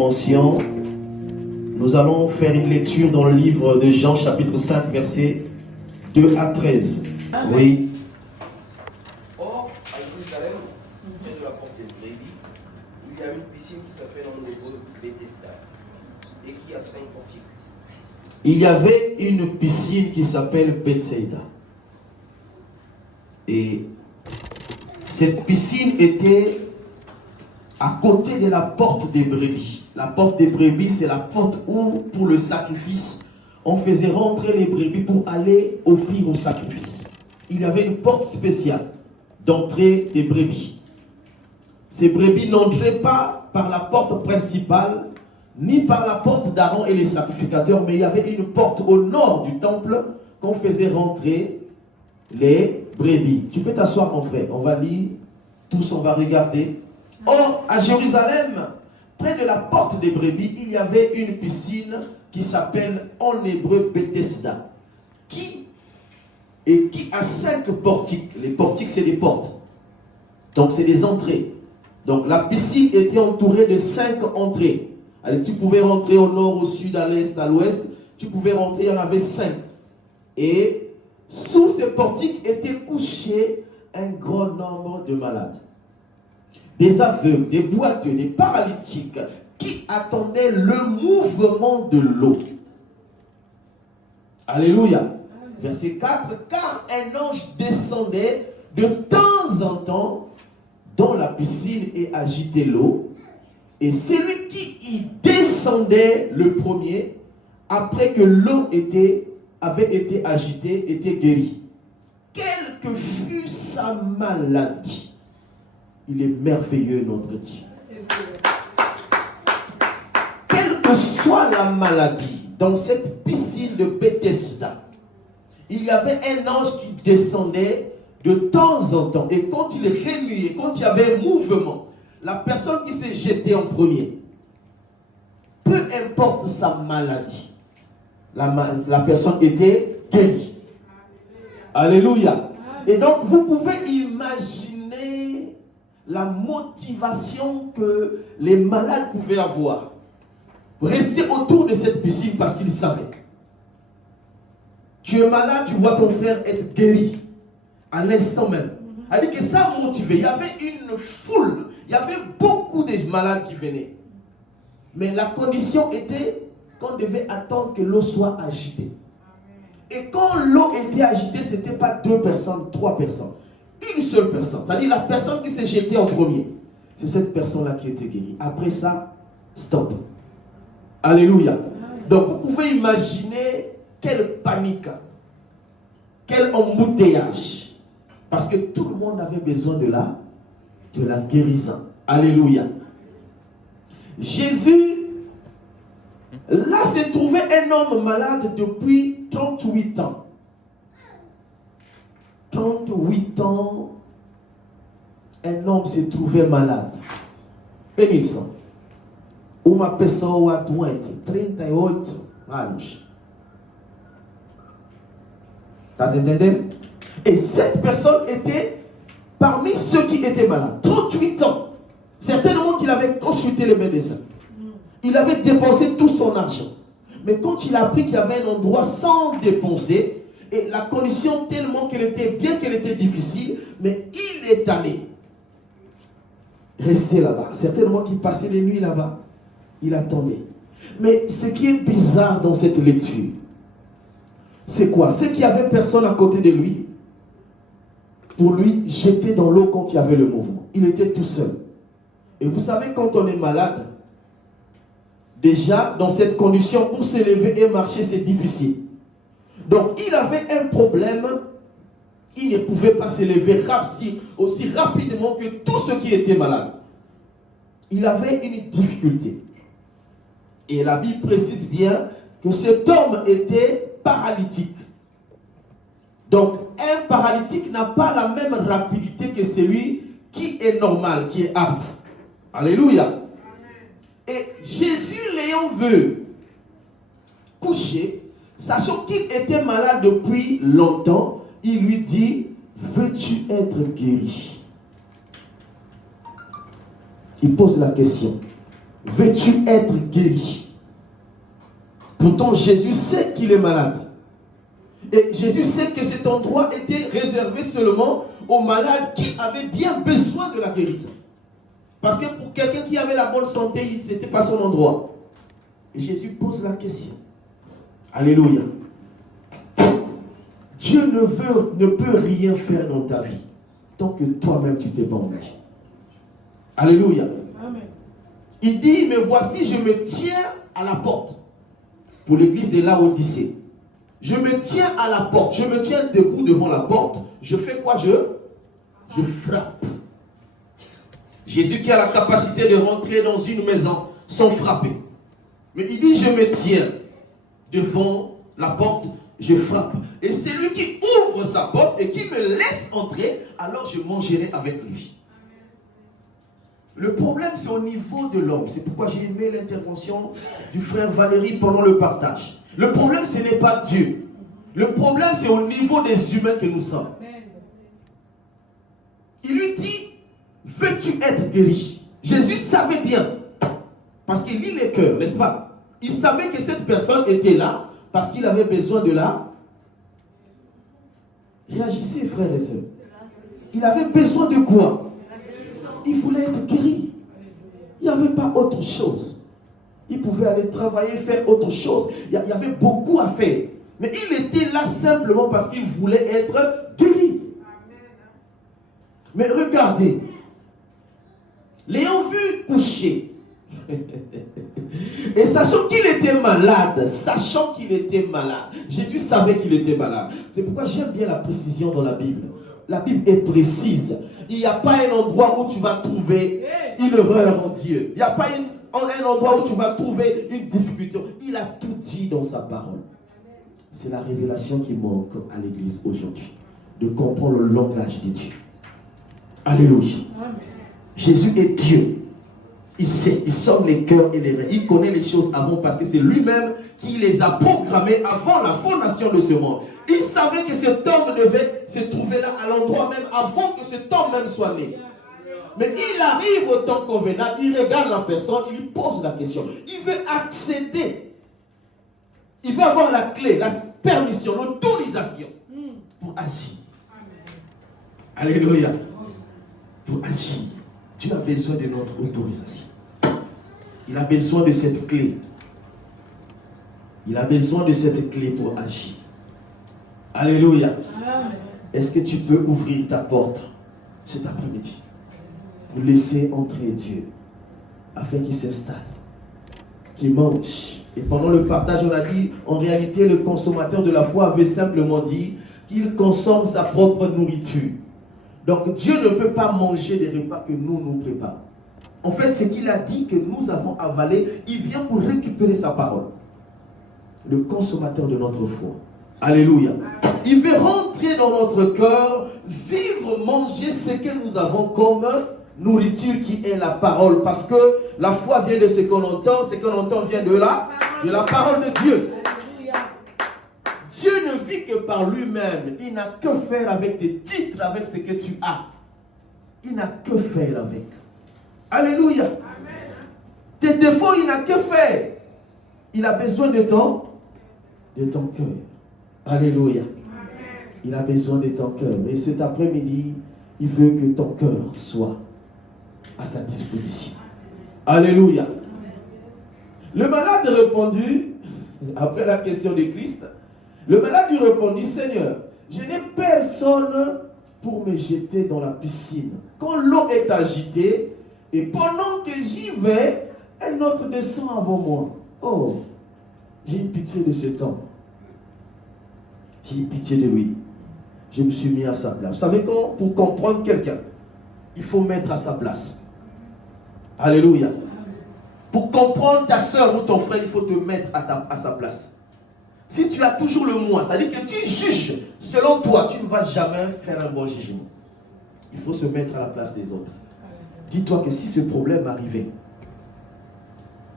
dimension, nous allons faire une lecture dans le livre de Jean, chapitre 5, versets 2 à 13. Amen. Oui. Or, à Jérusalem, près de la porte des brebis, il y a une piscine qui s'appelle en hébreu Bethesda et qui a 5 portiques. Il y avait une piscine qui s'appelle Bethesda. Et cette piscine était à côté de la porte des brebis. La porte des brebis, c'est la porte où, pour le sacrifice, on faisait rentrer les brebis pour aller offrir au sacrifice. Il y avait une porte spéciale d'entrée des brebis. Ces brebis n'entraient pas par la porte principale, ni par la porte d'Aaron et les sacrificateurs, mais il y avait une porte au nord du temple qu'on faisait rentrer les brebis. Tu peux t'asseoir, mon frère. On va lire, tous on va regarder. Or, à Jérusalem, près de la porte des brebis, il y avait une piscine qui s'appelle en hébreu Bethesda, qui a 5 portiques. Les portiques, c'est des portes. Donc, c'est des entrées. Donc, la piscine était entourée de 5 entrées. Alors, tu pouvais rentrer au nord, au sud, à l'est, à l'ouest. Tu pouvais rentrer, il y en avait 5. Et sous ces portiques étaient couchés un grand nombre de malades. Des aveugles, des boiteux, des paralytiques qui attendaient le mouvement de l'eau. Alléluia. Verset 4. Car un ange descendait de temps en temps dans la piscine et agitait l'eau. Et celui qui y descendait le premier, après que l'eau avait été agitée, était guéri. Quelle que fût sa maladie, il est merveilleux, notre Dieu. Quelle que soit la maladie, dans cette piscine de Bethesda, il y avait un ange qui descendait de temps en temps. Et quand il remuait, quand il y avait un mouvement, la personne qui s'est jetée en premier, peu importe sa maladie, la personne était guérie. Alléluia. Et donc, vous pouvez imaginer la motivation que les malades pouvaient avoir. Rester autour de cette piscine parce qu'ils savaient. Tu es malade, tu vois ton frère être guéri à l'instant même. Elle dit que ça motivait. Il y avait une foule. Il y avait beaucoup de malades qui venaient. Mais la condition était qu'on devait attendre que l'eau soit agitée. Et quand l'eau était agitée, ce n'était pas 2 personnes, 3 personnes. Une seule personne. C'est-à-dire la personne qui s'est jetée en premier. C'est cette personne-là qui était guérie. Après ça, stop. Alléluia. Donc vous pouvez imaginer quelle panique, quel embouteillage. Parce que tout le monde avait besoin de la guérison. Alléluia. Jésus, là s'est trouvé un homme malade depuis 38 ans. 38 ans, un homme s'est trouvé malade. Benilson. Uma pessoa doente, 38 anos. T'as entendu? Et cette personne était parmi ceux qui étaient malades. 38 ans. Certainement qu'il avait consulté les médecins. Il avait dépensé tout son argent. Mais quand il a appris qu'il y avait un endroit sans dépenser, et la condition tellement qu'elle était, bien qu'elle était difficile, mais il est allé rester là-bas. Certainement qu'il passait les nuits là-bas. Il attendait. Mais ce qui est bizarre dans cette lecture, c'est quoi? C'est qu'il n'y avait personne à côté de lui pour lui jeter dans l'eau quand il y avait le mouvement. Il était tout seul. Et vous savez, quand on est malade, déjà, dans cette condition, pour se lever et marcher, c'est difficile. Donc, il avait un problème. Il ne pouvait pas se lever aussi rapidement que tous ceux qui étaient malades. Il avait une difficulté. Et la Bible précise bien que cet homme était paralytique. Donc, un paralytique n'a pas la même rapidité que celui qui est normal, qui est apte. Alléluia. Et Jésus l'ayant vu couché, sachant qu'il était malade depuis longtemps, il lui dit, veux-tu être guéri? Il pose la question. veux-tu être guéri? Pourtant, Jésus sait qu'il est malade. Et Jésus sait que cet endroit était réservé seulement aux malades qui avaient bien besoin de la guérison. Parce que pour quelqu'un qui avait la bonne santé, ce n'était pas son endroit. Et Jésus pose la question. Alléluia. Dieu ne peut rien faire dans ta vie tant que toi-même tu t'es pas engagé. Alléluia. Amen. Il dit, mais voici, je me tiens à la porte. Pour l'église de Laodicée. Je me tiens à la porte. Je me tiens debout devant la porte. Je fais quoi? Je frappe. Jésus qui a la capacité de rentrer dans une maison sans frapper. Mais il dit, je me tiens devant la porte, je frappe. Et c'est lui qui ouvre sa porte et qui me laisse entrer, alors je mangerai avec lui. Le problème, c'est au niveau de l'homme. C'est pourquoi j'ai aimé l'intervention du frère Valérie pendant le partage. Le problème, ce n'est pas Dieu. Le problème, c'est au niveau des humains que nous sommes. Il lui dit, veux-tu être guéri? Jésus savait bien, parce qu'il lit les cœurs, n'est-ce pas? Il savait que cette personne était là, parce qu'il avait besoin de la... Réagissez, frères et sœurs. Il avait besoin de quoi? Il voulait être guéri. Il n'y avait pas autre chose. Il pouvait aller travailler, faire autre chose. Il y avait beaucoup à faire. Mais il était là simplement parce qu'il voulait être guéri. Mais regardez. L'ayant vu coucher. Et sachant qu'il était malade. Jésus savait qu'il était malade. C'est pourquoi j'aime bien la précision dans la Bible. La Bible est précise. Il n'y a pas un endroit où tu vas trouver une erreur en Dieu. Il n'y a pas un endroit où tu vas trouver une difficulté. Il a tout dit dans sa parole. C'est la révélation qui manque à l'église aujourd'hui. De comprendre le langage de Dieu. Alléluia. Jésus est Dieu. Il sait, il sonne les cœurs et les reins. Il connaît les choses avant parce que c'est lui-même qui les a programmées avant la fondation de ce monde. Il savait que cet homme devait se trouver là à l'endroit même avant que cet homme même soit né. Mais il arrive au temps convenable, il regarde la personne, il lui pose la question. Il veut accéder. Il veut avoir la clé, la permission, l'autorisation pour agir. Alléluia. Pour agir. Dieu a besoin de notre autorisation. Il a besoin de cette clé. Il a besoin de cette clé pour agir. Alléluia. Est-ce que tu peux ouvrir ta porte cet après-midi pour laisser entrer Dieu afin qu'il s'installe, qu'il mange? Et pendant le partage, on a dit, en réalité, le consommateur de la foi avait simplement dit qu'il consomme sa propre nourriture. Donc Dieu ne peut pas manger des repas que nous préparons. En fait, ce qu'il a dit que nous avons avalé, il vient pour récupérer sa parole. Le consommateur de notre foi. Alléluia. Il veut rentrer dans notre cœur, vivre, manger ce que nous avons comme nourriture qui est la parole. Parce que la foi vient de ce qu'on entend vient de la parole de Dieu. Dieu ne vit que par lui-même. Il n'a que faire avec tes titres, avec ce que tu as. Il n'a que faire avec. Alléluia. Amen. Tes défauts, il n'a que faire. Il a besoin de ton cœur. Alléluia. Amen. Il a besoin de ton cœur. Et cet après-midi, il veut que ton cœur soit à sa disposition. Alléluia. Amen. Le malade répondit, après la question de Christ, le malade lui répondit, Seigneur, je n'ai personne pour me jeter dans la piscine. Quand l'eau est agitée, et pendant que j'y vais, un autre descend avant moi. Oh, j'ai eu pitié de cet homme. J'ai eu pitié de lui. Je me suis mis à sa place. Vous savez, pour comprendre quelqu'un, il faut mettre à sa place. Alléluia. Pour comprendre ta soeur ou ton frère, il faut te mettre à sa place. Si tu as toujours le moi, c'est-à-dire que tu juges selon toi, tu ne vas jamais faire un bon jugement. Il faut se mettre à la place des autres. Dis-toi que si ce problème arrivait,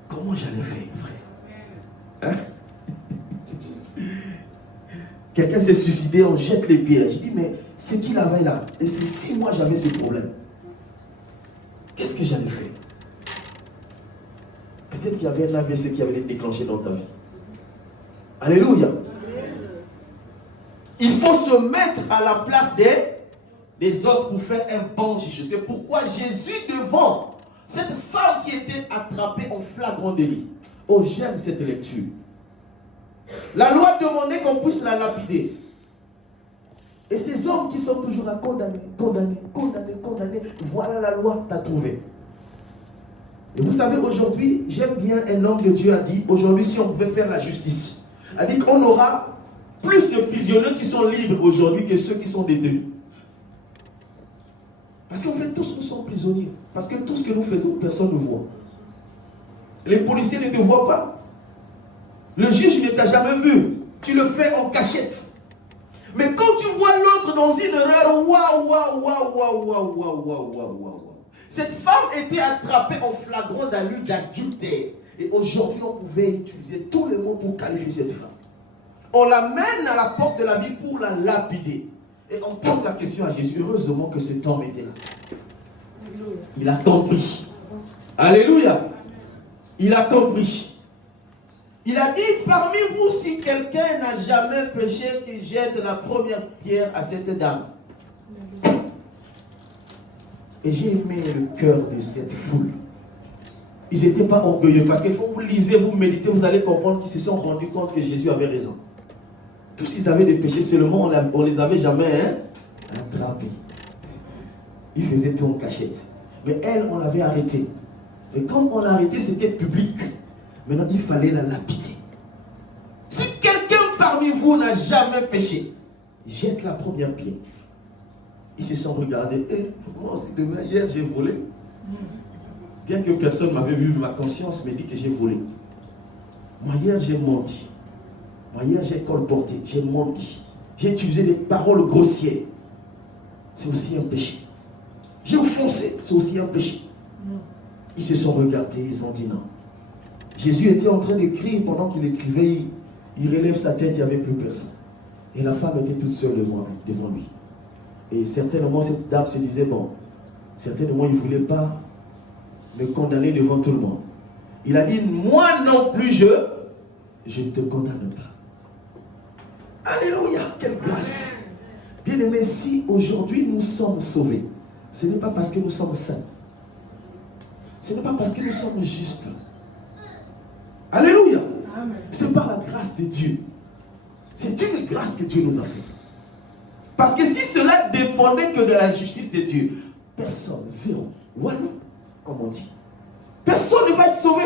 comment j'allais faire, frère? Quelqu'un s'est suicidé, on jette les pierres. Je dis, mais ce qu'il avait là, et c'est si moi j'avais ce problème, qu'est-ce que j'allais faire? Peut-être qu'il y avait un AVC qui avait été déclenché dans ta vie. Alléluia. Il faut se mettre à la place des autres pour faire un bon juge. C'est pourquoi Jésus devant cette femme qui était attrapée en flagrant délit. Oh, j'aime cette lecture. La loi demandait qu'on puisse la lapider. Et ces hommes qui sont toujours à condamner, voilà la loi t'a trouvé. Et vous savez, aujourd'hui, j'aime bien un homme de Dieu a dit, aujourd'hui, si on pouvait faire la justice, a dit qu'on aura plus de prisonniers qui sont libres aujourd'hui que ceux qui sont détenus. Parce qu'en fait, tous nous sommes prisonniers. Parce que tout ce que nous faisons, personne ne voit. Les policiers ne te voient pas. Le juge ne t'a jamais vu. Tu le fais en cachette. Mais quand tu vois l'autre dans une erreur, waouh. Cette femme était attrapée en flagrant délit d'adultère. Et aujourd'hui, on pouvait utiliser tous les mots pour qualifier cette femme. On l'amène à la porte de la vie pour la lapider. Et on pose la question à Jésus. Heureusement que cet homme était là. Il a compris. Alléluia. Il a compris. Il a dit, parmi vous, si quelqu'un n'a jamais péché, qu'il jette la première pierre à cette dame. Et j'ai aimé le cœur de cette foule. Ils n'étaient pas orgueilleux. Parce qu'il faut que vous lisez, vous méditez, vous allez comprendre qu'ils se sont rendus compte que Jésus avait raison. Tous ils avaient des péchés, seulement on ne les avait jamais attrapés. Ils faisaient tout en cachette. Mais elle, on l'avait arrêtée. Et comme on l'a arrêtée, c'était public. Maintenant, il fallait la lapider. Si quelqu'un parmi vous n'a jamais péché, jette la première pierre. Ils se sont regardés. Moi aussi, demain, hier, j'ai volé. Bien que personne ne m'avait vu, ma conscience me dit que j'ai volé. Moi, hier, j'ai menti. Moi, hier, j'ai colporté, j'ai menti. J'ai utilisé des paroles grossières. C'est aussi un péché. J'ai offensé, c'est aussi un péché. Ils se sont regardés, ils ont dit non. Jésus était en train d'écrire, pendant qu'il écrivait, il relève sa tête, il n'y avait plus personne. Et la femme était toute seule devant lui. Et certainement, cette dame se disait, bon, certainement, il ne voulait pas me condamner devant tout le monde. Il a dit, moi non plus, je ne te condamne pas. Alléluia, quelle grâce. Bien-aimés, si aujourd'hui nous sommes sauvés, ce n'est pas parce que nous sommes saints. Ce n'est pas parce que nous sommes justes. Alléluia. C'est par la grâce de Dieu. C'est une grâce que Dieu nous a faite. Parce que si cela dépendait que de la justice de Dieu, personne, zéro, one, comme on dit, personne ne va être sauvé.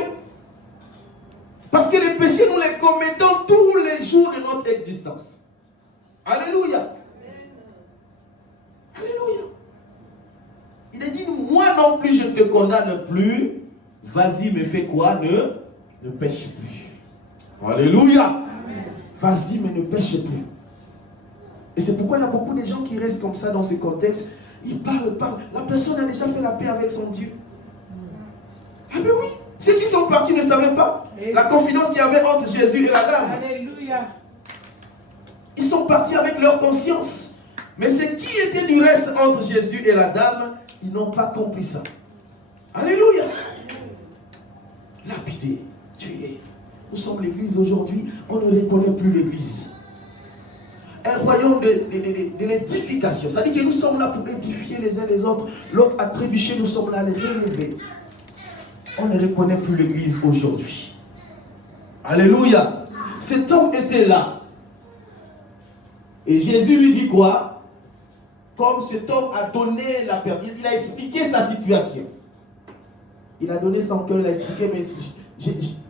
Parce que les péchés, nous les commettons tous les jours de notre existence. Alléluia. Alléluia. Il a dit, moi non plus, je ne te condamne plus. Vas-y, mais fais quoi? Ne pêche plus. Alléluia. Vas-y, mais ne pêche plus. Et c'est pourquoi il y a beaucoup de gens qui restent comme ça dans ce contexte. Ils parlent. La personne a déjà fait la paix avec son Dieu. Ah ben oui. Ceux qui sont partis ne savaient pas la confidence qu'il y avait entre Jésus et la dame. Alléluia. Ils sont partis avec leur conscience. Mais ce qui était du reste entre Jésus et la dame, ils n'ont pas compris ça. Alléluia. Lapidé, tué. Nous sommes l'église aujourd'hui, on ne reconnaît plus l'église. Un royaume de l'édification. Ça dit que nous sommes là pour édifier les uns les autres. L'autre a trébuché, nous sommes là à les relever. On ne reconnaît plus l'église aujourd'hui. Alléluia. Cet homme était là. Et Jésus lui dit quoi? Comme cet homme a donné la permission, il a expliqué sa situation. Il a donné son cœur, il a expliqué, mais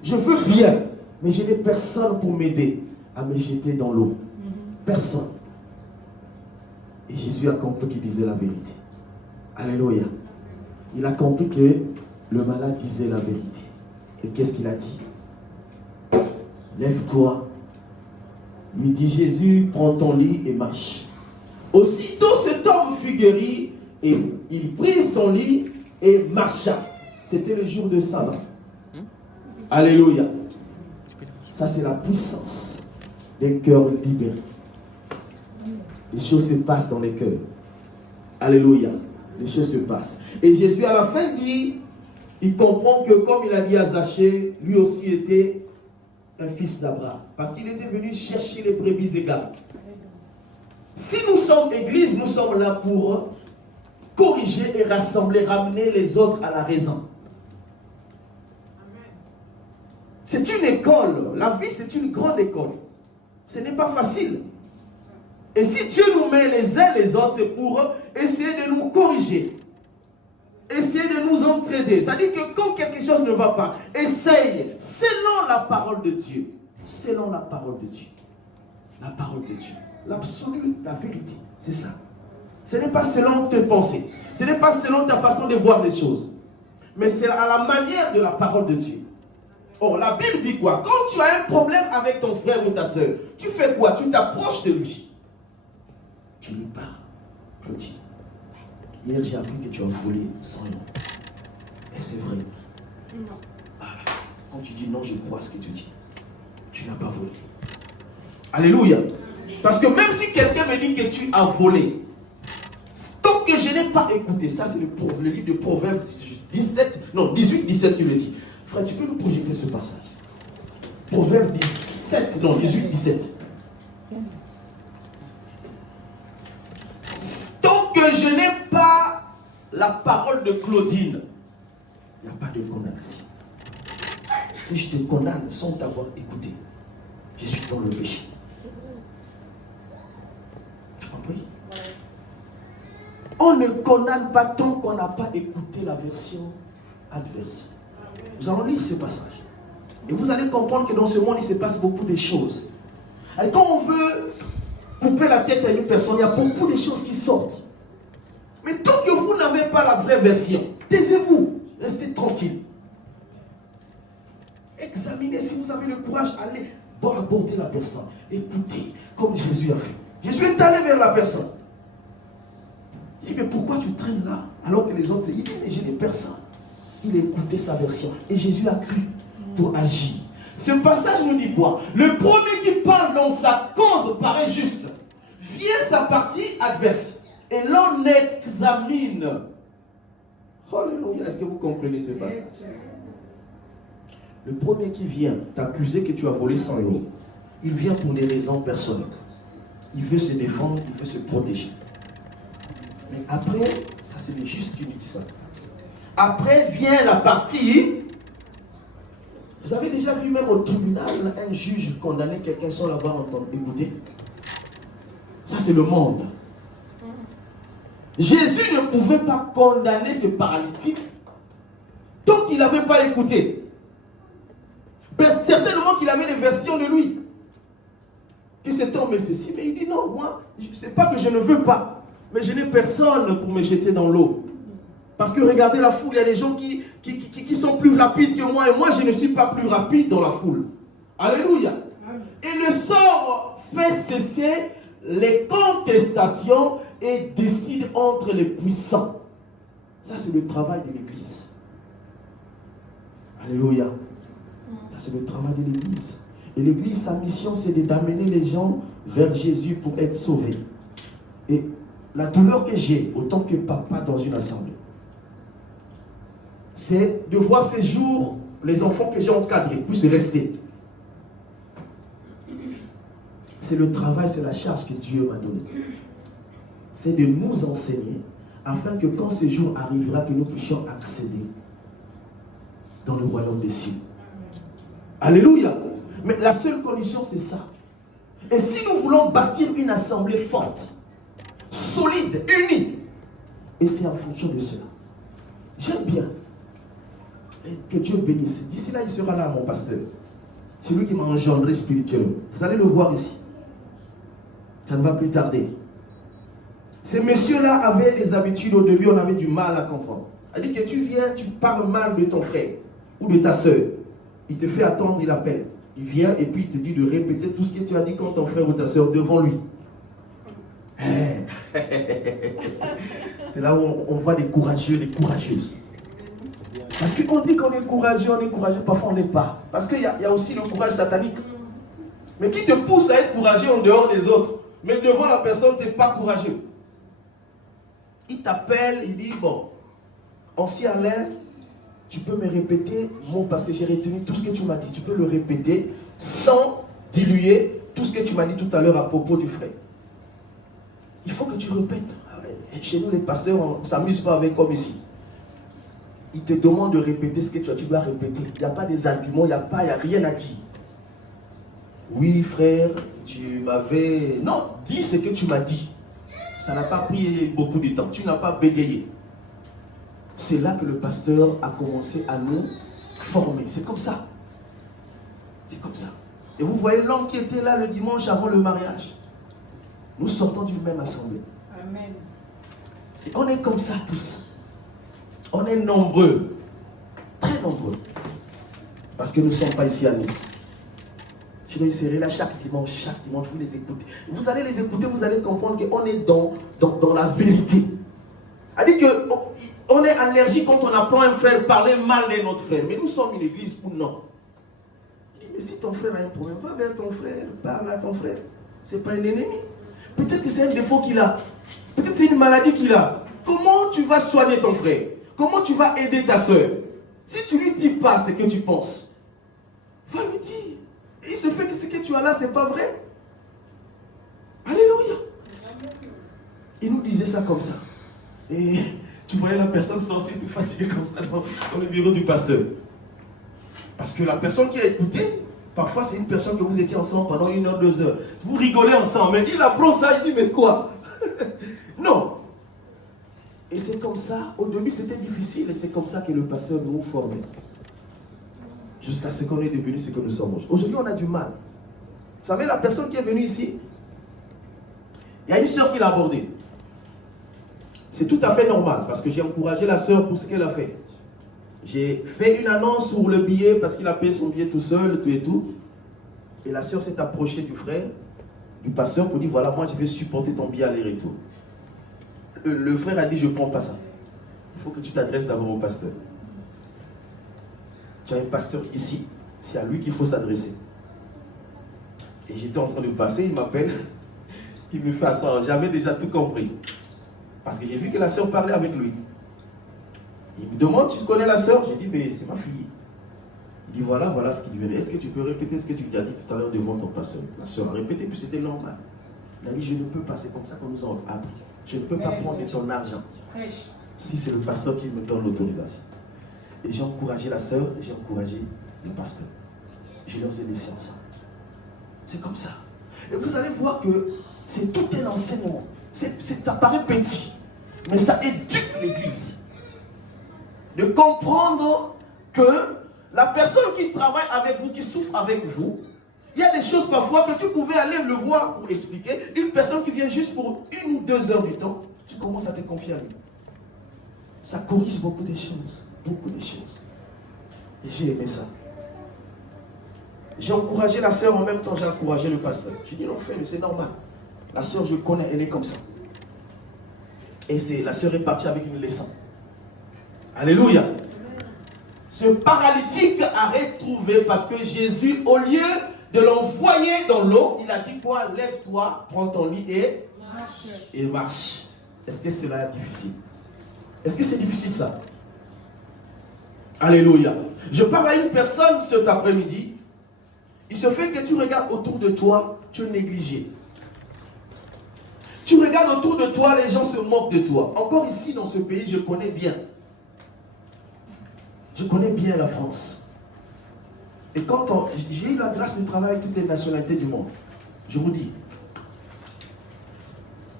je veux bien, mais je n'ai personne pour m'aider à me jeter dans l'eau. Personne. Et Jésus a compris qu'il disait la vérité. Alléluia. Il a compris que le malade disait la vérité. Et qu'est-ce qu'il a dit? Lève-toi. Lui dit Jésus, prends ton lit et marche. Aussitôt cet homme fut guéri et il prit son lit et marcha. C'était le jour de sabbat. Alléluia. Ça c'est la puissance des cœurs libérés. Les choses se passent dans les cœurs. Alléluia. Les choses se passent. Et Jésus à la fin dit, il comprend que comme il a dit à Zachée, lui aussi était un fils d'Abraham. Parce qu'il était venu chercher les brebis égarées. Si nous sommes église, nous sommes là pour corriger et rassembler, ramener les autres à la raison. C'est une école. La vie, c'est une grande école. Ce n'est pas facile. Et si Dieu nous met les uns les autres, c'est pour essayer de nous corriger. Essayer de nous entraider. C'est-à-dire que quand quelque chose ne va pas, essaye, selon la parole de Dieu. Selon la parole de Dieu. La parole de Dieu. L'absolu, la vérité. C'est ça. Ce n'est pas selon tes pensées. Ce n'est pas selon ta façon de voir les choses. Mais c'est à la manière de la parole de Dieu. Or, la Bible dit quoi? Quand tu as un problème avec ton frère ou ta soeur, tu fais quoi? Tu t'approches de lui. Tu lui parles. Claudie, hier j'ai appris que tu as volé 100 euros. Et c'est vrai? Non. Ah, quand tu dis non, je crois ce que tu dis. Tu n'as pas volé. Alléluia. Parce que même si quelqu'un me dit que tu as volé, tant que je n'ai pas écouté, ça c'est le livre de Proverbes 18, 17 qui le dit. Frère, tu peux nous projeter ce passage? Proverbe 18, 17. Tant que je n'ai pas la parole de Claudine, il n'y a pas de condamnation. Si je te condamne sans t'avoir écouté, je suis dans le péché. Tu as compris? On ne condamne pas tant qu'on n'a pas écouté la version adverse. Nous allons lire ce passage. Et vous allez comprendre que dans ce monde, il se passe beaucoup de choses. Et quand on veut couper la tête à une personne, il y a beaucoup de choses qui sortent. Mais tant que vous n'avez pas la vraie version, taisez-vous, restez tranquille. Examinez si vous avez le courage, allez aborder la personne. Écoutez, comme Jésus a fait. Jésus est allé vers la personne. Il dit, mais pourquoi tu traînes là? Alors que les autres, il dit, mais j'ai des personnes. Il a écouté sa version. Et Jésus a cru pour agir. Ce passage nous dit quoi? Le premier qui parle dans sa cause paraît juste. Vient sa partie adverse. Et l'on examine. Alléluia. Est-ce que vous comprenez ce passage? Le premier qui vient t'accuser que tu as volé 100 euros, il vient pour des raisons personnelles. Il veut se défendre, il veut se protéger. Mais après, ça c'est le juste qui nous dit ça. Après vient la partie. Vous avez déjà vu même au tribunal un juge condamner quelqu'un sans l'avoir entendu écouter? Ça c'est le monde. Jésus ne pouvait pas condamner ce paralytique tant qu'il n'avait pas écouté. Certainement qu'il avait les versions de lui. Que cet homme est ceci, mais il dit non, moi, c'est pas que je ne veux pas, mais je n'ai personne pour me jeter dans l'eau. Parce que regardez la foule, il y a des gens qui sont plus rapides que moi, et moi je ne suis pas plus rapide dans la foule. Alléluia. Et le sort fait cesser les contestations et décide entre les puissants. Ça c'est le travail de l'Église. Alléluia. Ça c'est le travail de l'Église. Et l'Église, sa mission c'est d'amener les gens vers Jésus pour être sauvés. Et la douleur que j'ai, autant que papa dans une assemblée, c'est de voir ces jours, les enfants que j'ai encadrés puissent rester. C'est le travail, c'est la charge que Dieu m'a donnée. C'est de nous enseigner afin que quand ce jour arrivera, que nous puissions accéder dans le royaume des cieux. Alléluia. Mais la seule condition, c'est ça. Et si nous voulons bâtir une assemblée forte, solide, unie, et c'est en fonction de cela. J'aime bien. Et que Dieu bénisse. D'ici là, il sera là, mon pasteur. C'est lui qui m'a engendré spirituellement. Vous allez le voir ici. Ça ne va plus tarder. Ces messieurs-là avaient des habitudes. Au début, on avait du mal à comprendre. Il dit que tu viens, tu parles mal de ton frère ou de ta soeur. Il te fait attendre, il appelle. Il vient et puis il te dit de répéter tout ce que tu as dit contre ton frère ou ta soeur devant lui. C'est là où on voit des courageux, des courageuses. Parce qu'on dit qu'on est courageux, parfois on n'est pas. Parce qu'il y a aussi le courage satanique. Mais qui te pousse à être courageux en dehors des autres, mais devant la personne, tu n'es pas courageux. Il t'appelle, il dit, bon, on s'y allait, tu peux me répéter, parce que j'ai retenu tout ce que tu m'as dit. Tu peux le répéter sans diluer tout ce que tu m'as dit tout à l'heure à propos du frère. Il faut que tu répètes. Et chez nous, les pasteurs, on ne s'amuse pas avec comme ici. Ils te demandent de répéter ce que tu as. Tu dois répéter. Il n'y a pas des arguments, il n'y a rien à dire. Oui, frère, tu m'avais... Non, dis ce que tu m'as dit. Ça n'a pas pris beaucoup de temps. Tu n'as pas bégayé. C'est là que le pasteur a commencé à nous former. C'est comme ça. C'est comme ça. Et vous voyez l'homme qui était là le dimanche avant le mariage. Nous sortons d'une même assemblée. Amen. Et on est comme ça tous. On est nombreux. Très nombreux. Parce que nous ne sommes pas ici à Nice. Sinon, ils seraient là chaque dimanche, vous les écoutez. Vous allez les écouter, vous allez comprendre qu'on est dans la vérité. C'est-à-dire qu'on est allergique quand on apprend un frère parler mal de notre frère. Mais nous sommes une église ou non. Il dit, mais si ton frère a un problème, va vers ton frère, parle à ton frère. Ce n'est pas un ennemi. Peut-être que c'est un défaut qu'il a. Peut-être que c'est une maladie qu'il a. Comment tu vas soigner ton frère? Comment tu vas aider ta soeur? Si tu ne lui dis pas ce que tu penses, va lui dire. Et il se fait que ce que tu as là, ce n'est pas vrai. Alléluia. Il nous disait ça comme ça. Et tu voyais la personne sortir tout fatiguée comme ça dans le bureau du pasteur. Parce que la personne qui a écouté, parfois c'est une personne que vous étiez ensemble pendant 1 heure, 2 heures. Vous rigolez ensemble, mais il apprend ça, il dit mais quoi? Non. Et c'est comme ça, au début c'était difficile, et c'est comme ça que le pasteur nous formait. Jusqu'à ce qu'on est devenu ce que nous sommes aujourd'hui. Aujourd'hui on a du mal. Vous savez, la personne qui est venue ici, il y a une soeur qui l'a abordée. C'est tout à fait normal, parce que j'ai encouragé la soeur pour ce qu'elle a fait. J'ai fait une annonce sur le billet, parce qu'il a payé son billet tout seul, tout et tout. Et la soeur s'est approchée du frère, du pasteur, pour dire, voilà, moi je vais supporter ton billet aller-retour. Le frère a dit, je ne prends pas ça. Il faut que tu t'adresses d'abord au pasteur. Tu as un pasteur ici, c'est à lui qu'il faut s'adresser. Et j'étais en train de passer, il m'appelle, il me fait asseoir. J'avais déjà tout compris. Parce que j'ai vu que la sœur parlait avec lui. Il me demande, tu connais la sœur? J'ai dit, mais c'est ma fille. Il dit, voilà ce qu'il venait. Est-ce que tu peux répéter ce que tu as dit tout à l'heure devant ton pasteur? La sœur a répété, puis c'était normal. Il a dit, je ne peux pas, c'est comme ça qu'on nous a appris. Je ne peux pas prendre de ton argent. Si c'est le pasteur qui me donne l'autorisation. Et j'ai encouragé la sœur, et j'ai encouragé le pasteur. Je leur ai laissé ensemble. C'est comme ça. Et vous allez voir que c'est tout un enseignement. Ça paraît petit, mais ça éduque l'église. De comprendre que la personne qui travaille avec vous, qui souffre avec vous, il y a des choses parfois que tu pouvais aller le voir pour expliquer. Une personne qui vient juste pour 1 ou 2 heures du temps, tu commences à te confier à lui. Ça corrige beaucoup de choses. Beaucoup de choses. Et j'ai aimé ça. J'ai encouragé la sœur en même temps, j'ai encouragé le pasteur. J'ai dit non, fais-le, c'est normal. La sœur, je connais, elle est comme ça. Et la sœur est partie avec une leçon. Alléluia. Ce paralytique a retrouvé parce que Jésus, au lieu de l'envoyer dans l'eau, il a dit quoi? Lève-toi, prends ton lit et marche. Est-ce que cela est difficile? Est-ce que c'est difficile ça? Alléluia. Je parle à une personne cet après-midi. Il se fait que tu regardes autour de toi, tu es négligé. Tu regardes autour de toi, les gens se moquent de toi. Encore ici dans ce pays, je connais bien. Je connais bien la France. Et quand j'ai eu la grâce de travailler avec toutes les nationalités du monde, je vous dis,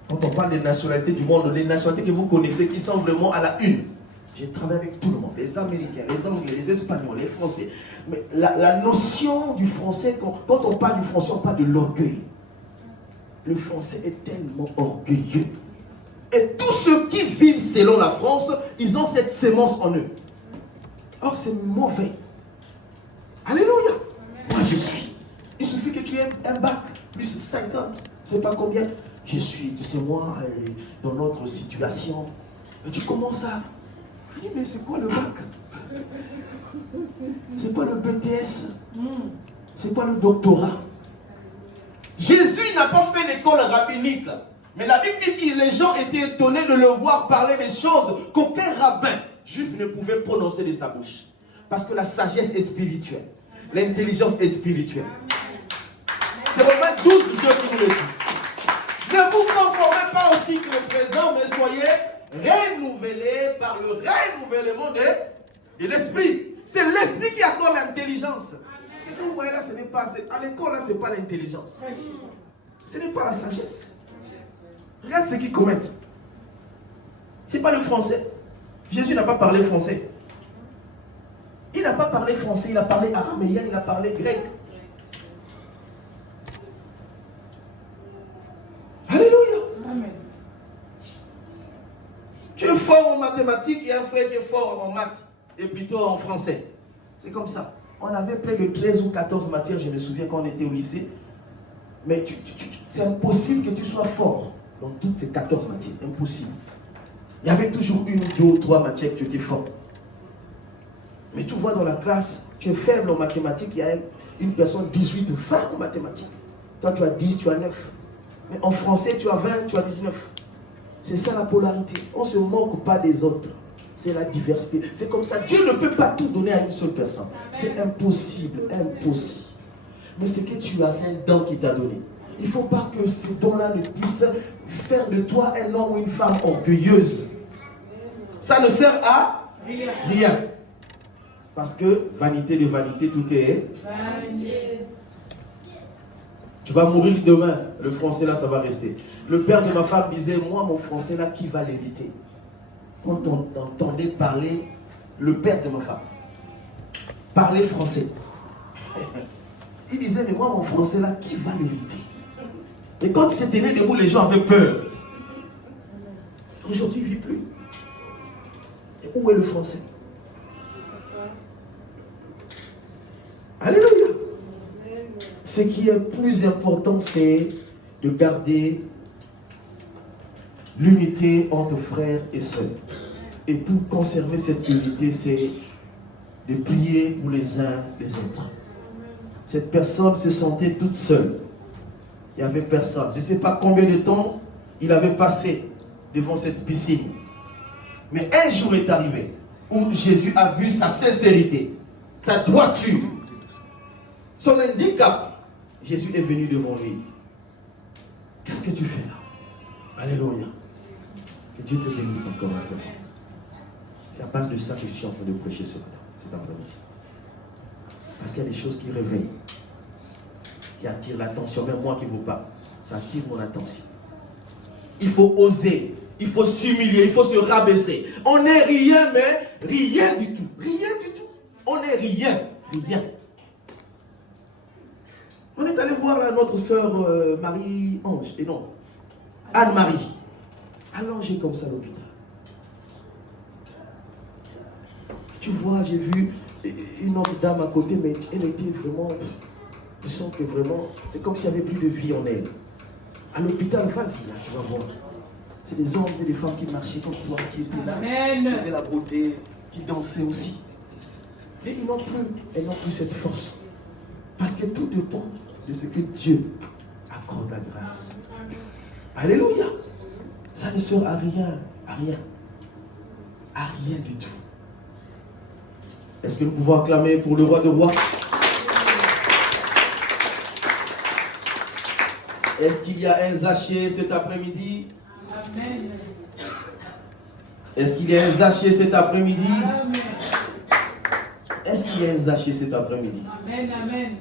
quand on parle des nationalités du monde, les nationalités que vous connaissez, qui sont vraiment à la une, j'ai travaillé avec tout le monde, les Américains, les Anglais, les Espagnols, les Français. Mais la notion du français, quand on parle du français, on parle de l'orgueil. Le français est tellement orgueilleux. Et tous ceux qui vivent selon la France, ils ont cette sémence en eux. Or, c'est mauvais. Alléluia. Moi, je suis. Il suffit que tu aies un bac, plus 50, je ne sais pas combien. Je suis, tu sais, moi, dans notre situation. Et tu commences à... Je dis, mais c'est quoi le bac? C'est quoi le BTS? C'est quoi le doctorat? Jésus n'a pas fait l'école rabbinique. Mais la Bible dit que les gens étaient étonnés de le voir parler des choses qu'aucun rabbin juif ne pouvait prononcer de sa bouche. Parce que la sagesse est spirituelle. L'intelligence est spirituelle. C'est Romains 12, Dieu qui nous le dit. Ne vous conformez pas au cycle présent, mais soyez renouvelés par le renouvellement de l'esprit. C'est l'esprit qui accorde l'intelligence. Ce que vous voyez là, ce n'est pas... À l'école, là, ce n'est pas l'intelligence. Ce n'est pas la sagesse. Regarde ce qu'ils commettent. Ce n'est pas le français. Jésus n'a pas parlé français. Il n'a pas parlé français, il a parlé araméen, il a parlé grec. Alléluia. Amen. Tu es fort en mathématiques, il y a un frère qui est fort en maths et plutôt en français. C'est comme ça. On avait près de 13 ou 14 matières, je me souviens quand on était au lycée. Mais c'est impossible que tu sois fort dans toutes ces 14 matières. Impossible. Il y avait toujours une, deux ou trois matières que tu étais fort. Mais tu vois dans la classe, tu es faible en mathématiques, il y a une personne 18, 20 en mathématiques. Toi tu as 10, tu as 9. Mais en français, tu as 20, tu as 19. C'est ça la polarité. On ne se moque pas des autres. C'est la diversité. C'est comme ça. Dieu ne peut pas tout donner à une seule personne. C'est impossible, impossible. Mais ce que tu as, c'est un don qui t'a donné. Il ne faut pas que ces dons-là ne puissent faire de toi un homme ou une femme orgueilleuse. Ça ne sert à rien. Parce que vanité de vanité, tout est vanité. Tu vas mourir demain. Le français là, ça va rester. Le père de ma femme disait, moi mon français là, qui va l'hériter? Quand on entendait parler, le père de ma femme parler français. Il disait, mais moi mon français là, qui va l'hériter? Et quand il s'est tenu debout, les gens avaient peur. Aujourd'hui, il ne vit plus. Et où est le français? Alléluia. Ce qui est plus important, c'est de garder l'unité entre frères et sœurs. Et pour conserver cette unité, c'est de prier pour les uns les autres. Cette personne se sentait toute seule. Il n'y avait personne. Je ne sais pas combien de temps il avait passé devant cette piscine. Mais un jour est arrivé où Jésus a vu sa sincérité, sa droiture, son handicap. Jésus est venu devant lui. Qu'est-ce que tu fais là? Alléluia. Que Dieu te bénisse encore à ce moment. C'est à base de ça que je suis en train de prêcher cet après-midi. Parce qu'il y a des choses qui réveillent, qui attirent l'attention. Même moi qui vous parle, ça attire mon attention. Il faut oser, il faut s'humilier, il faut se rabaisser. On n'est rien, mais rien du tout. Rien du tout. On n'est rien, rien. On est allé voir là, notre sœur Marie-Ange, et non, Anne-Marie, allongée comme ça à l'hôpital. Tu vois, j'ai vu une autre dame à côté, mais elle était vraiment, je sens que vraiment, c'est comme s'il n'y avait plus de vie en elle. À l'hôpital, vas-y, là, tu vas voir. C'est des hommes et des femmes qui marchaient comme toi, qui étaient là, qui faisaient la beauté, qui dansaient aussi. Mais ils n'ont plus, elles n'ont plus cette force. Parce que tout dépend de ce que Dieu accorde la grâce. Alléluia. Ça ne sert à rien, à rien. À rien du tout. Est-ce que nous pouvons acclamer pour le roi de rois? Est-ce qu'il y a un Zaché cet après-midi? Amen. Est-ce qu'il y a un Zaché cet après-midi? Est-ce qu'il y a un Zaché cet après-midi? Amen, amen.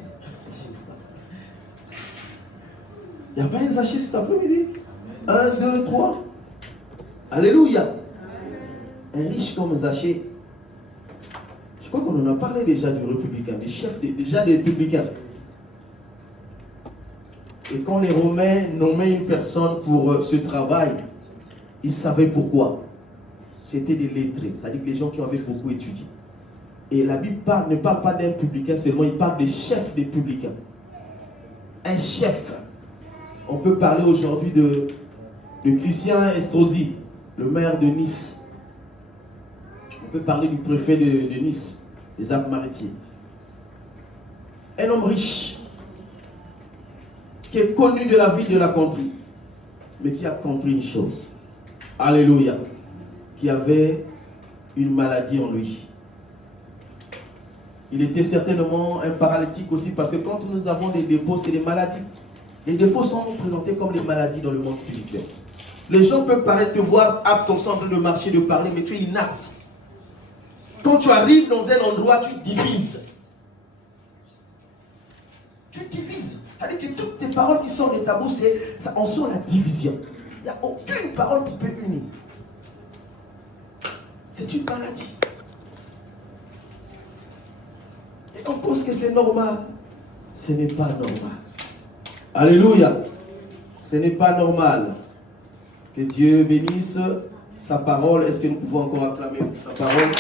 Il n'y a pas un Zaché cet après-midi? 1, 2, 3. Alléluia. Un riche comme Zaché. Je crois qu'on en a parlé déjà du républicain, des chefs, déjà des républicains. Et quand les Romains nommaient une personne pour ce travail, ils savaient pourquoi. C'était des lettrés, c'est-à-dire les gens qui avaient beaucoup étudié. Et la Bible ne parle pas d'un publicain seulement, il parle des chefs des publicains. Un chef. On peut parler aujourd'hui de Christian Estrosi, le maire de Nice. On peut parler du préfet de Nice, des Alpes-Maritimes. Un homme riche, qui est connu de la ville de la contrée, mais qui a compris une chose. Alléluia. Qui avait une maladie en lui. Il était certainement un paralytique aussi, parce que quand nous avons des défauts, c'est des maladies. Les défauts sont présentés comme des maladies dans le monde spirituel. Les gens peuvent paraître te voir apte comme ça en train de marcher, de parler, mais tu es inapte. Quand tu arrives dans un endroit, tu divises. Tu divises. C'est-à-dire que toutes tes paroles qui sortent de ta bouche, ça en sort la division. Il n'y a aucune parole qui peut unir. C'est une maladie. Et on pense que c'est normal. Ce n'est pas normal. Alléluia. Ce n'est pas normal. Que Dieu bénisse sa parole. Est-ce que nous pouvons encore acclamer pour sa parole?